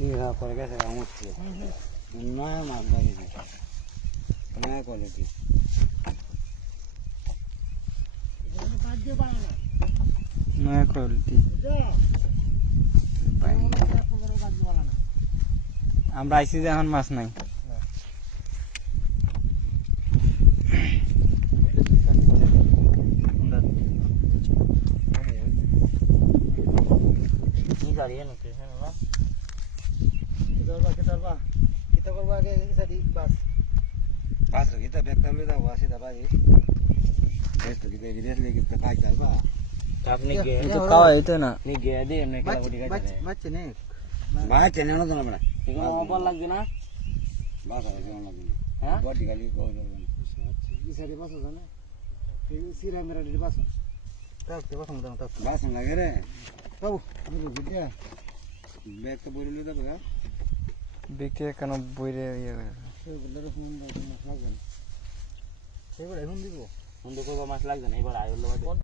ইহা করে গেছে আমুচ্ছে নয়া মাছ লাগিয়েছে নয়া কোয়ালিটি নয়া কোয়ালিটি আমরা আইসি যে এখন মাছ নাই Pas kita bektam le da wasi da bagi esto kita evides le kita kai dalba আপনি তো খাওয়া হইতো না ni ge de ne kala bodi kai বাচ্চা নেই ba chene no na bana এগুলো অবল লাগবে না ba sa je na lagi হ্যাঁ bodi gali ko do এই সাইডে বাসো জানে এই সিরা মেরা দিদি বাসো তাকতে বাসো মত তাক ba sa lage re বাবু আমি বুঝিয়া bek to bori le da ba বিকে কেন বইরে ইয়ে করে সেগুলোর ফোন দাও না লাগবে না সেগুলো এখন দিব বন্ধু করবো মাছ লাগবে না এবার আয় হলো